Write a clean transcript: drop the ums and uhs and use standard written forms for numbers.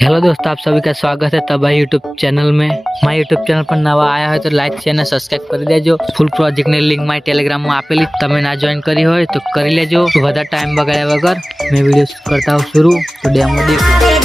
Hello दोस्तों, आप सभी का स्वागत है तबाही यूट्यूब चैनल में। माय यूट्यूब चैनल पर नवा आया है तो लाइक चैनल सब्सक्राइब कर देजो। फूल प्रोजेक्ट ने लिंक माय टेलीग्राम में आपेली, तमे ना जॉइन करी हो तो करी लेजो। तो ज्यादा टाइम बगाड़्या वगर मैं वीडियो करता हूँ शुरू, तो डेमो देखो।